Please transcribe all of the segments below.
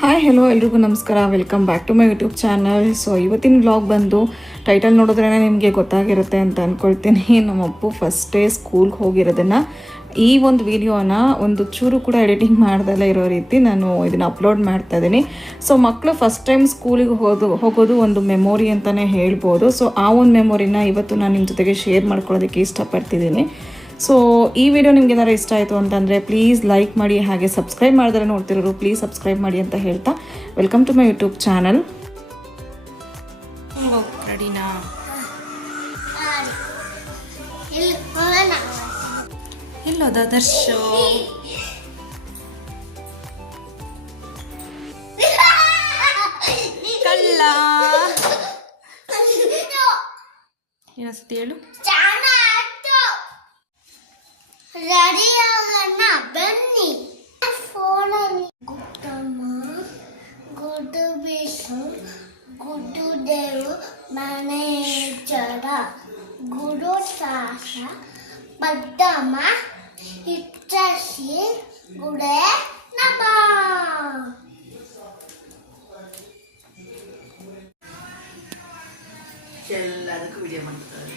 Hi hello ಎಲ್ರಿಗೂ ನಮಸ್ಕಾರ, welcome back to my YouTube channel. So ಇವತ್ತಿನ ವ್ಲಾಗ್ ಬಂದು ಟೈಟಲ್ ನೋಡಿದ್ರೇ ನಿಮಗೆ ಗೊತ್ತಾಗಿರುತ್ತೆ ಅಂತ ಅಂದ್ಕೊಳ್ತೀನಿ. ನಮ್ಮ ಅಪ್ಪು ಫಸ್ಟ್ ಡೇ ಸ್ಕೂಲ್ಗೆ ಹೋಗಿರೋದನ್ನು ಈ ಒಂದು ವಿಡಿಯೋನ ಒಂದು ಚೂರು ಕೂಡ ಎಡಿಟಿಂಗ್ ಮಾಡ್ದಲ್ಲೇ ಇರೋ ರೀತಿ ನಾನು ಇದನ್ನು ಅಪ್ಲೋಡ್ ಮಾಡ್ತಾ ಇದ್ದೀನಿ. ಸೊ ಮಕ್ಕಳು ಫಸ್ಟ್ ಟೈಮ್ ಸ್ಕೂಲಿಗೆ ಹೋಗೋದು ಒಂದು ಮೆಮೊರಿ ಅಂತಲೇ ಹೇಳ್ಬೋದು. ಸೊ ಆ ಒಂದು ಮೆಮೊರಿನ ಇವತ್ತು ನಾನು ನಿಮ್ಮ ಜೊತೆಗೆ ಶೇರ್ ಮಾಡ್ಕೊಳ್ಳೋದಕ್ಕೆ ಇಷ್ಟಪಡ್ತಿದ್ದೀನಿ. ಸೊ ಈ ವಿಡಿಯೋ ನಿಮ್ಗೆ ಏನಾರು ಇಷ್ಟ ಆಯಿತು ಅಂತಂದರೆ ಪ್ಲೀಸ್ ಲೈಕ್ ಮಾಡಿ, ಹಾಗೆ ಸಬ್ಸ್ಕ್ರೈಬ್ ಮಾಡಿದ್ರೆ ನೋಡ್ತಿರೋರು ಪ್ಲೀಸ್ ಸಬ್ಸ್ಕ್ರೈಬ್ ಮಾಡಿ ಅಂತ ಹೇಳ್ತಾ welcome to my YouTube channel. ರೆಡಿನಾ? ಇಲ್ಲೋದ ದರ್ಶು ಕಳ್ಳ ಏನನ್ಸುತ್ತೆ ಹೇಳು. ರೆಡಿ ಆಗೋಣ ಬನ್ನಿ. ಫೋನಲ್ಲಿ ಗುಡ್ಡಮ್ಮ, ಗುಡ್ಡು ಬೀಸು, ಗುಡ್ಡು ದೇವು, ಮನೆ ಜಡ, ಗುಡು ಸಾಸ, ಬಡ್ಡಮ್ಮ, ಹಿಟ್ಟಸಿ, ಗುಡೆ ನಮ. ಎಲ್ಲದಕ್ಕೂ ವಿಡಿಯೋ ಮಾಡ್ತಾರೆ.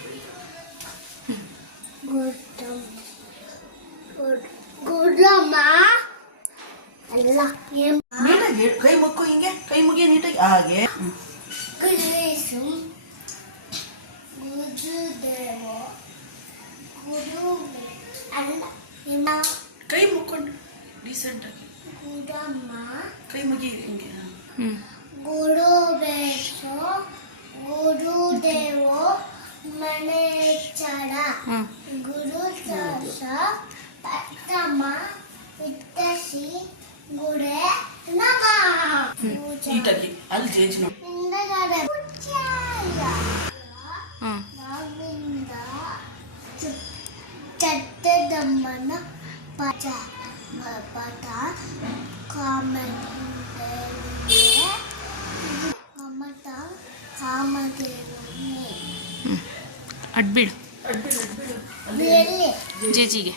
ಗುಡ್ಡಮ್ಮ ಎಲ್ಲ ನೀಟಾಗಿ ಕೈ ಮುಕ್ಕು, ಹಿಂಗೆ ಕೈ ಮುಗಿಯ ನೀಟಾಗಿ ಹಾಗೆ. ಗುಡೇಶು, ಗುಡು ದೇವು, ಗುಡು ಅಲ್ಲ ನಿಮ್ಮ ಕೈ ಮುಕ್ಕೊಂಡು ಡೀಸೆಂಟ್ ಆಗಿ ಗುಡಮ್ಮ, ಕೈ ಮುಗಿ ಹಿಂಗೆ. ಗುಡು ಬೇಸು, ಗುಡು ದೇವು, ಮನೆ ಚಡ, ಗುಡು ಸಾಸ, ಪಟ್ಟಮ್ಮ, ಇಟ್ಟಸಿ, ಗುಡೆ ನಮ. ನೀಟಾಗಿ ಅಲ್ಲಿ ಜೇಜ್ ನೋಡಿ. ನಾವಿಂದ ಚಟ್ಟದಮ್ಮನ ಪಟ ಪಟ ಕಾಮತ ಕಾಮದೇವನೇ ಅಡ್ಬಿಡು ಎಲ್ಲಿ ಜೇಜಿಗೆ.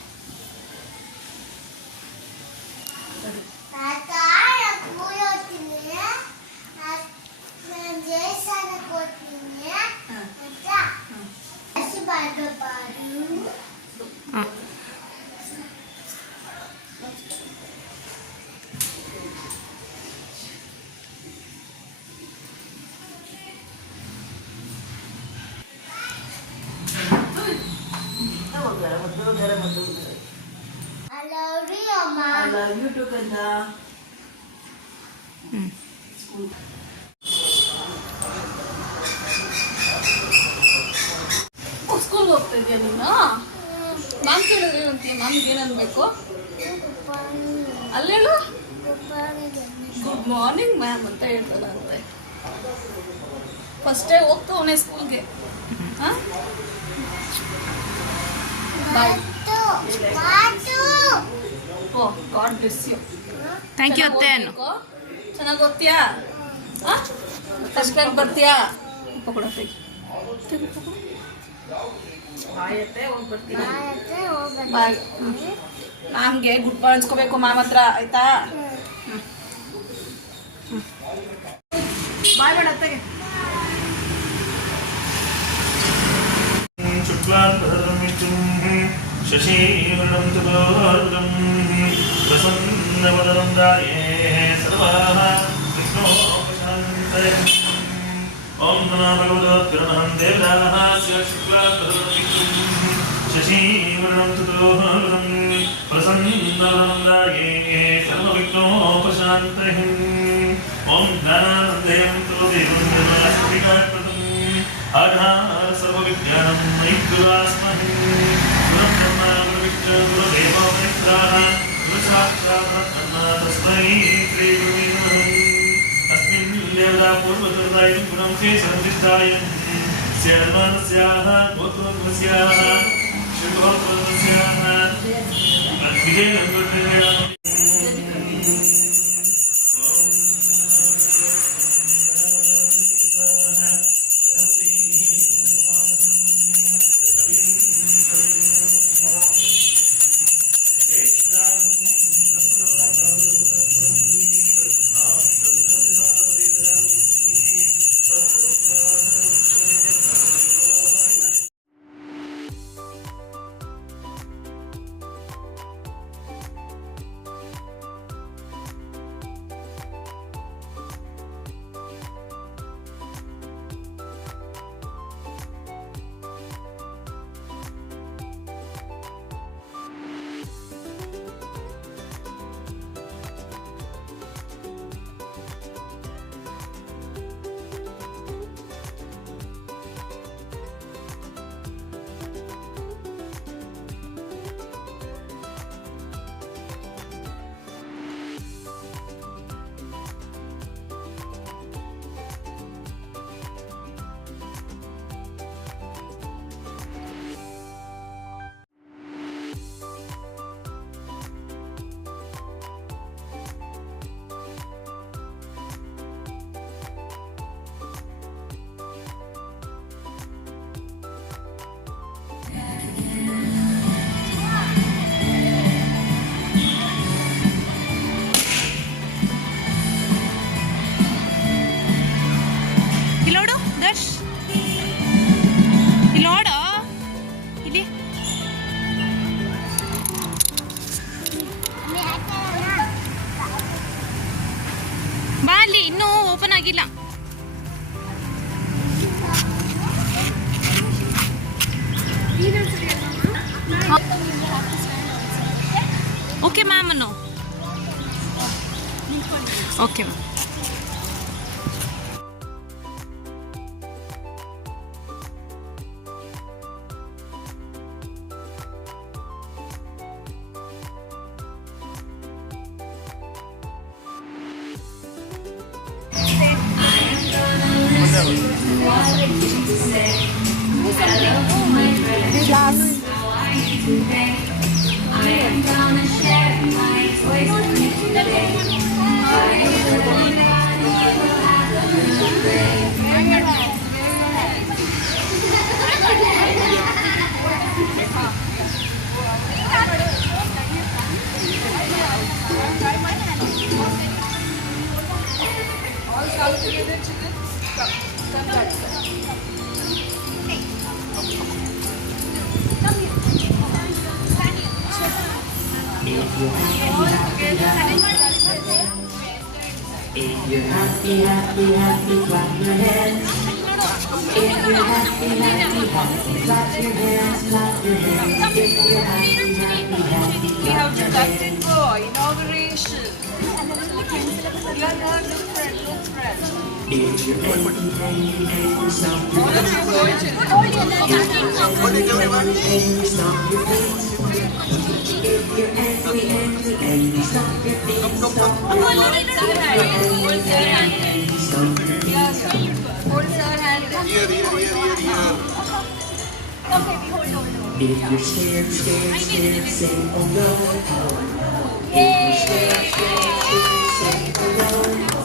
ಯೂಟ್ಯೂಬ್ ಅಂತ ಸ್ಕೂಲ್ಗೆ ಹೋಗ್ತಾ ಇದೆಯಾ ನೀನು? ಮ್ಯಾಮ್ ಕೇಳಿದ್ರೆ ಏನಂತೀಯ? ಮ್ಯಾಮ್ಗೆ ಏನನ್ಬೇಕು? ಅಲ್ಲೇಳು ಗುಡ್ ಮಾರ್ನಿಂಗ್ ಮ್ಯಾಮ್ ಅಂತ ಹೇಳ್ತಲ್ಲ ಅಂತೆ. ಫಸ್ಟೇ ಹೋಗ್ತವನೇ ಸ್ಕೂಲ್ಗೆ. ಹಾಂ bye. Oh god bless you. Thank you ಅತ್ತೆ. ಚೆನ್ನಾಗಿ ಓದ್ತೀಯಾ? ಹಾಂ ಫಸ್ಟ್ ರ್ಯಾಂಕ್ ಬರ್ತೀಯಾ? ಪಕೊಡತ್ತೆ ಬಾಯತ್ತೆ ಹೋಗಿ ಬರ್ತೀನಿ. ಬಾಯ್. ಮ್ಯಾಮ್ಗೆ ಗುಡ್ ಬಾಯ್ ಅನ್ಸ್ಕೋಬೇಕು ಮ್ಯಾಮ್ ಹತ್ರ, ಆಯ್ತಾ? ಬಾಯ್ ಬೇಡ ಅತ್ತೆಗೆ. ಶಶೀವರ್ಣಂ ಚತುರ್ಭುಜಂ ಪ್ರಸನ್ನವದನಂ ಧ್ಯಾಯೇ ಸರ್ವಾಃ ವಿಘ್ನೋಪಶಾಂತಯೇ. ಓಂ ನಮೋ ಭಗವದ್ಗಣಾಂ ದೇವತಾಃ ಶುಕ್ಲಾಂಬರಧರಂ ಶಶೀವರ್ಣಂ ಚತುರ್ಭುಜಂ ಪ್ರಸನ್ನವದನಂ ಧ್ಯಾಯೇ ಸರ್ವವಿಘ್ನೋಪಶಾಂತಯೇ. ಓಂ ಜ್ಞಾನಾನಂದಮಯಂ ತೇಜೋಮಯಂ ಜ್ಞಾನಸ್ಫಟಿಕಾಕೃತಿಂ ಆಧಾರ ಸರ್ವವಿಜ್ಞಾನಂ ಮಯಿ ಗುರುಸ್ಮಹೇ. ಗುರುದೇವ ಮಿತ್ರಾಃ ಗುರುಸಾಕ್ಷಾತ್ ತಸ್ಮೈ ಶ್ರೀ ಗುರುವೇ ನಮಃ. ಅಸ್ಮಿನ್ ದೇವತಾ ಪೂರ್ವಕೃತಾಯ ಗುಣಂ ಶ್ರೀ ಸಂಧಿಷ್ಠಾಯ ಸ್ಯಾನಸ್ಯಾಃ ಗೋತ್ರೋಸ್ಯಾಃ ಶುಭೋತ್ರೋಸ್ಯಾಃ ವಿಜಯಂ ಗುರುದೇವ. ಆಗಿಲ್ಲ. ಓಕೆ ಮ್ಯಾಮ್ ಅನ್ನು okay ma'am. If you're happy, happy, happy, clap your hands. If you're happy, happy, happy, clap your hands, clap your hands. If you're happy, happy, happy, We have clap to your let hands. it go. Inauguration. You are not look friend, look friend. If you're angry, angry, angry, stomp your What are you going to do? angry, stomp your feet. If you're angry, angry, angry, stomp your feet, stomp your feet. Hold their hand. Stomp your feet. Yes. Hold their hand. If you're scared, scared, scared, say oh no. If you're scared, scared, scared, say oh no.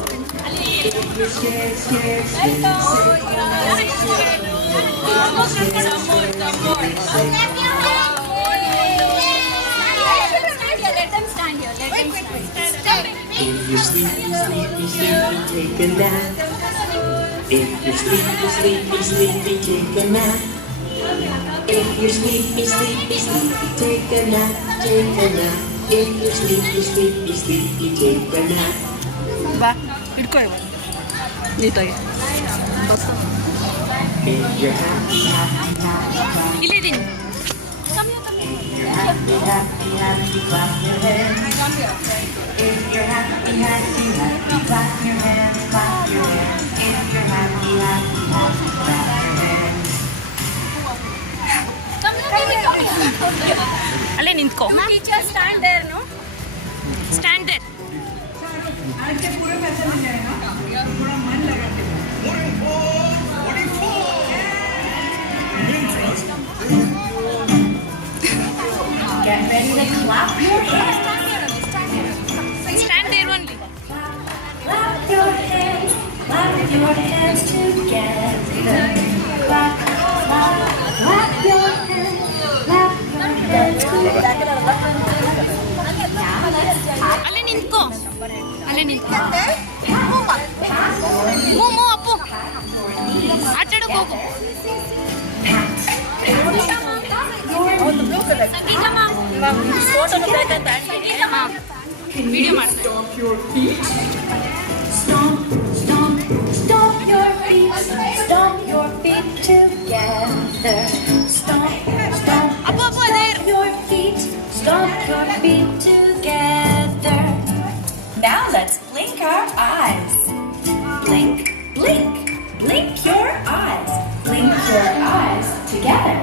If you're scared, scared, scared, say oh no. Let them stand here. Let them stand. If you're sleepy, sleepy, sleepy, take a nap. If you're sleepy, sleepy, sleepy, take a nap. If you're sleepy, sleepy, sleepy, take a nap, take a nap. If you're sleepy, sleepy, sleepy, take a nap. ಬಾ ಹಿಡ್ಕೊ ಇವ ನೀಟಾಗಿ. If you're happy, happy, happy, clap. ಇಲ್ಲಿದ್ದೀನಿ. If you're happy, happy, happy, clap your hands. If you're happy, happy, happy, clap your hands, clap your hands. If you're happy, happy, happy, clap your hands. ಅಲ್ಲೇ ನಿಂತ್ಕೋ. Teacher, stand there, no? Stand there. Get ready to clap your hands. Stand there only. Clap your hands. Clap your hands together. Clap, clap, clap your hands. Clap your hands together. Now let's clap. ಅಲ್ಲೇ ನಿಂತ್ಕೋ. ಅಲ್ಲೇ ನಿಂತ್ಕೋ. ಮೂ ಅಪ್ಪು. ಆಟಾಡೋಕೆ ಹೋಗು. Video ಮಾಡ್ತೀನಿ. Stomp your feet. Stomp, stomp, stomp your feet. Stomp your feet together. Stomp, stomp, Appu Appu ಅದೇ. stomp your feet. Stomp your feet together. Now let's blink our eyes. Blink, blink, blink your eyes. Blink your eyes together.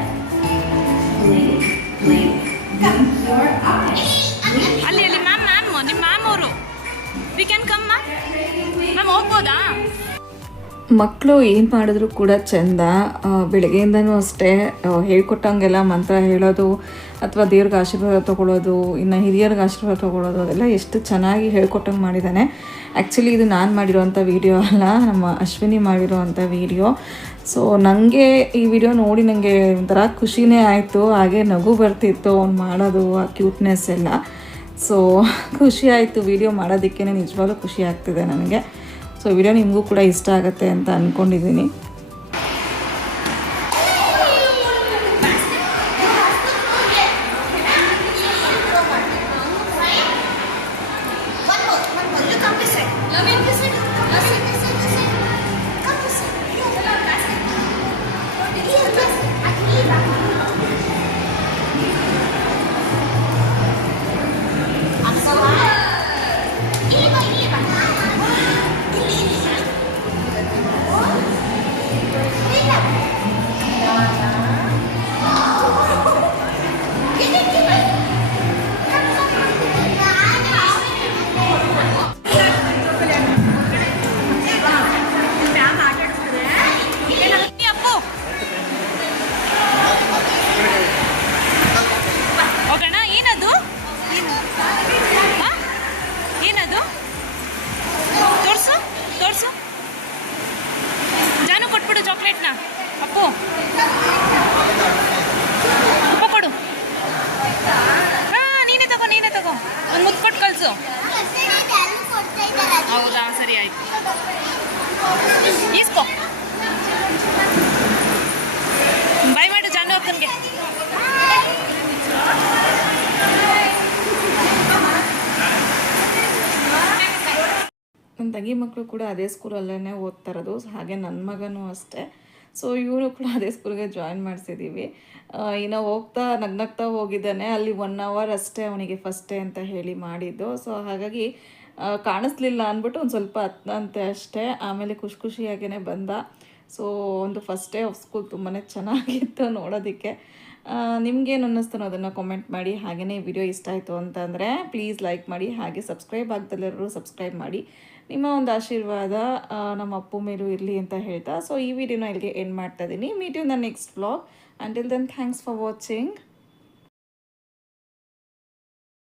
Blink, blink, blink your eyes. Blink. ಅಲ್ಲಿ ಅಲ್ಲಿ ma'am ನಿಮ್ಮ ma'am ಅವರು. We can come ma'am ಹೋಗ್ಬೋದಾ? ಮಕ್ಕಳು ಏನು ಮಾಡಿದ್ರು ಕೂಡ ಚೆಂದ. ಬೆಳಗ್ಗೆಯಿಂದನೂ ಅಷ್ಟೇ ಹೇಳ್ಕೊಟ್ಟಂಗೆಲ್ಲ ಮಂತ್ರ ಹೇಳೋದು ಅಥವಾ ದೇವ್ರಿಗೆ ಆಶೀರ್ವಾದ ತೊಗೊಳೋದು, ಇನ್ನು ಹಿರಿಯರಿಗೆ ಆಶೀರ್ವಾದ ತೊಗೊಳೋದು, ಅದೆಲ್ಲ ಎಷ್ಟು ಚೆನ್ನಾಗಿ ಹೇಳ್ಕೊಟ್ಟಂಗೆ ಮಾಡಿದ್ದಾನೆ. ಆ್ಯಕ್ಚುಲಿ ಇದು ನಾನು ಮಾಡಿರೋವಂಥ ವೀಡಿಯೋ ಅಲ್ಲ, ನಮ್ಮ ಅಶ್ವಿನಿ ಮಾಡಿರೋವಂಥ ವೀಡಿಯೋ. ಸೊ ನನಗೆ ಈ ವಿಡಿಯೋ ನೋಡಿ ನನಗೆ ಒಂಥರ ಖುಷಿನೇ ಆಯಿತು, ಹಾಗೆ ನಗು ಬರ್ತಿತ್ತು ಅವ್ನು ಮಾಡೋದು, ಆ ಕ್ಯೂಟ್ನೆಸ್ ಎಲ್ಲ. ಸೊ ಖುಷಿ ಆಯಿತು ವಿಡಿಯೋ ಮಾಡೋದಕ್ಕೆ, ನಿಜವಾಗ್ಲೂ ಖುಷಿ ಆಗ್ತಿದೆ ನನಗೆ. ಸೊ ವಿಡಿಯೋ ನಿಮಗೂ ಕೂಡ ಇಷ್ಟ ಆಗುತ್ತೆ ಅಂತ ಅಂದ್ಕೊಂಡಿದ್ದೀನಿ. One more. Look up this side. This side. ಪ್ಲೇಟ್ನ Appu ಉಪ್ಪ ಕೊಡು. ಹಾಂ ನೀನೇ ತಗೋ ಒಂದು ಮುದ್ದು ಕೊಟ್ಟು ಕಳಿಸು. ಹೌದಾ ಸರಿ ಆಯ್ತು ಈಸ್ಕೊ. ಬಾಯ್ ಮಾಡು ಜಾನು ಅಕ್ಕನಿಗೆ. ನನ್ನ ತಂಗಿ ಮಕ್ಕಳು ಕೂಡ ಅದೇ ಸ್ಕೂಲಲ್ಲೇ ಓದ್ತಾ ಇರೋದು, ಹಾಗೆ ನನ್ನ ಮಗನೂ ಅಷ್ಟೇ. ಸೊ ಇವನು ಕೂಡ ಅದೇ ಸ್ಕೂಲ್ಗೆ ಜಾಯಿನ್ ಮಾಡಿಸಿದ್ದೀವಿ. ಇನ್ನು ಹೋಗ್ತಾ ನಗ್ನಗ್ತಾ ಹೋಗಿದ್ದಾನೆ. ಅಲ್ಲಿ 1 hour ಅಷ್ಟೇ ಅವನಿಗೆ ಫಸ್ಟ್ ಡೇ ಅಂತ ಹೇಳಿ ಮಾಡಿದ್ದು. ಸೊ ಹಾಗಾಗಿ ಕಾಣಿಸ್ಲಿಲ್ಲ ಅಂದ್ಬಿಟ್ಟು ಒಂದು ಸ್ವಲ್ಪ ಹತ್ತಂತೆ ಅಷ್ಟೇ. ಆಮೇಲೆ ಖುಷಿಯಾಗೇ ಬಂದ. ಸೊ ಒಂದು ಫಸ್ಟ್ ಡೇ ಆಫ್ ಸ್ಕೂಲ್ ತುಂಬಾ ಚೆನ್ನಾಗಿತ್ತು ನೋಡೋದಕ್ಕೆ. ನಿಮಗೇನು ಅನ್ನಿಸ್ತಾನೋ ಅದನ್ನು ಕಾಮೆಂಟ್ ಮಾಡಿ. ಹಾಗೆಯೇ ವಿಡಿಯೋ ಇಷ್ಟ ಆಯಿತು ಅಂತಂದರೆ ಪ್ಲೀಸ್ ಲೈಕ್ ಮಾಡಿ, ಹಾಗೆ ಸಬ್ಸ್ಕ್ರೈಬ್ ಆಗ್ದೆಲ್ಲರೂ ಸಬ್ಸ್ಕ್ರೈಬ್ ಮಾಡಿ. ನಿಮ್ಮ ಒಂದು ಆಶೀರ್ವಾದ ನಮ್ಮ ಅಪ್ಪು ಮೇಲೂ ಇರಲಿ ಅಂತ ಹೇಳ್ತಾ ಸೊ ಈ ವಿಡಿಯೋನ ಇಲ್ಲಿಗೆ ಎಂಡ್ ಮಾಡ್ತಾ ಇದ್ದೀನಿ. Meet you in the next vlog. Until then thanks for watching.